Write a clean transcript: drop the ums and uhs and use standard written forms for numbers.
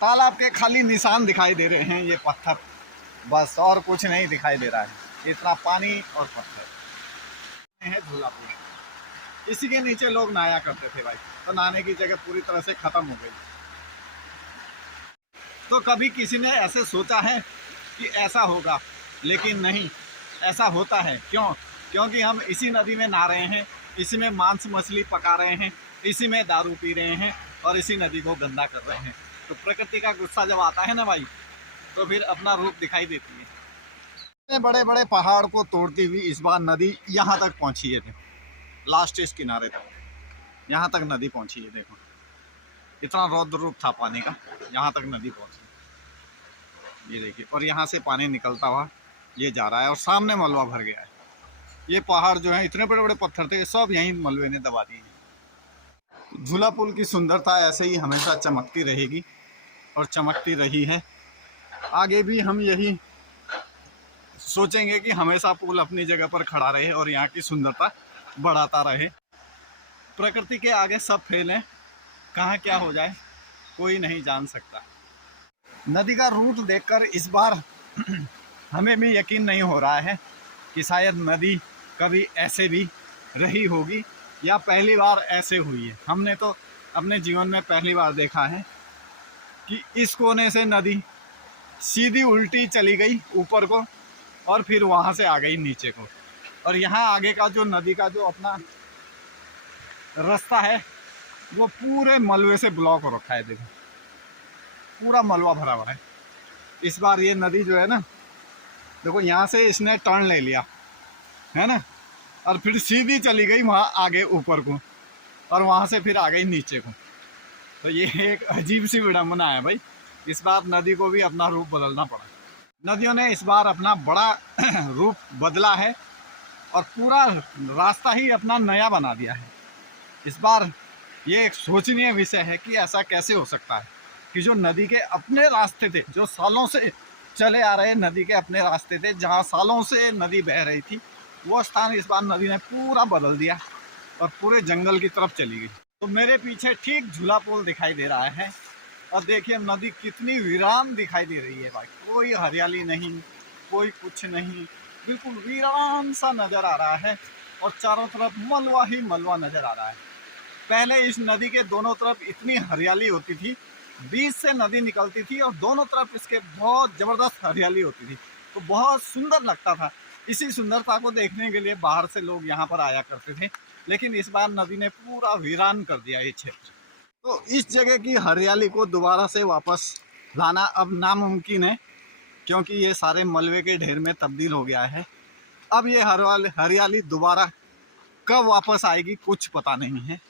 तालाब के खाली निशान दिखाई दे रहे हैं, ये पत्थर, बस और कुछ नहीं दिखाई दे रहा है। इतना पानी और पत्थर है झूला पुल। इसी के नीचे लोग नहाया करते थे भाई, तो नहाने की जगह पूरी तरह से खत्म हो गई। तो कभी किसी ने ऐसे सोचा है कि ऐसा होगा? लेकिन नहीं, ऐसा होता है। क्यों? क्योंकि हम इसी नदी में नहा रहे हैं, इसी में मांस मछली पका रहे हैं, इसी में दारू पी रहे हैं और इसी नदी को गंदा कर रहे हैं। तो प्रकृति का गुस्सा जब आता है ना भाई, तो फिर अपना रूप दिखाई देती है। इतने बड़े बड़े पहाड़ को तोड़ती हुई इस बार नदी यहाँ तक पहुँची है। देखो लास्ट इस किनारे तक, यहाँ तक नदी पहुँची है। देखो इतना रौद्र रूप था पानी का, यहाँ तक नदी पहुँची। ये देखिए, और यहाँ से पानी निकलता हुआ ये जा रहा है और सामने मलबा भर गया है। ये पहाड़ जो है, इतने बड़े बड़े पत्थर थे, सब यहीं मलबे ने दबा दिए। झूला पुल की सुंदरता ऐसे ही हमेशा चमकती रहेगी और चमकती रही है। आगे भी हम यही सोचेंगे कि हमेशा पुल अपनी जगह पर खड़ा रहे और यहाँ की सुंदरता बढ़ाता रहे। प्रकृति के आगे सब फेल हैं, कहाँ क्या हो जाए कोई नहीं जान सकता। नदी का रूट देखकर इस बार हमें भी यकीन नहीं हो रहा है कि शायद नदी कभी ऐसे भी रही होगी या पहली बार ऐसे हुई है। हमने तो अपने जीवन में पहली बार देखा है कि इस कोने से नदी सीधी उल्टी चली गई ऊपर को और फिर वहाँ से आ गई नीचे को। और यहाँ आगे का जो नदी का जो अपना रास्ता है वो पूरे मलबे से ब्लॉक हो रखा है। देखो पूरा मलबा भरा हुआ है। इस बार ये नदी जो है ना, देखो यहाँ से इसने टर्न ले लिया है ना, और फिर सीधी चली गई वहाँ आगे ऊपर को और वहाँ से फिर आ गई नीचे को। तो ये एक अजीब सी विडंबना है भाई। इस बार नदी को भी अपना रूप बदलना पड़ा। नदियों ने इस बार अपना बड़ा रूप बदला है और पूरा रास्ता ही अपना नया बना दिया है। इस बार ये एक सोचनीय विषय है कि ऐसा कैसे हो सकता है कि जो नदी के अपने रास्ते थे, जो सालों से चले आ रहे नदी के अपने रास्ते थे, जहाँ सालों से नदी बह रही थी, वो स्थान इस बार नदी ने पूरा बदल दिया और पूरे जंगल की तरफ चली गई। तो मेरे पीछे ठीक झूला पुल दिखाई दे रहा है और देखिए नदी कितनी वीरान दिखाई दे रही है भाई। कोई हरियाली नहीं, कोई कुछ नहीं, बिल्कुल वीरान सा नज़र आ रहा है और चारों तरफ मलबा ही मलबा नज़र आ रहा है। पहले इस नदी के दोनों तरफ इतनी हरियाली होती थी, बीच से नदी निकलती थी और दोनों तरफ इसके बहुत ज़बरदस्त हरियाली होती थी, तो बहुत सुंदर लगता था। इसी सुंदरता को देखने के लिए बाहर से लोग यहाँ पर आया करते थे, लेकिन इस बार नदी ने पूरा वीरान कर दिया ये क्षेत्र। तो इस जगह की हरियाली को दोबारा से वापस लाना अब नामुमकिन है, क्योंकि ये सारे मलबे के ढेर में तब्दील हो गया है। अब ये हरियाली दोबारा कब वापस आएगी कुछ पता नहीं है।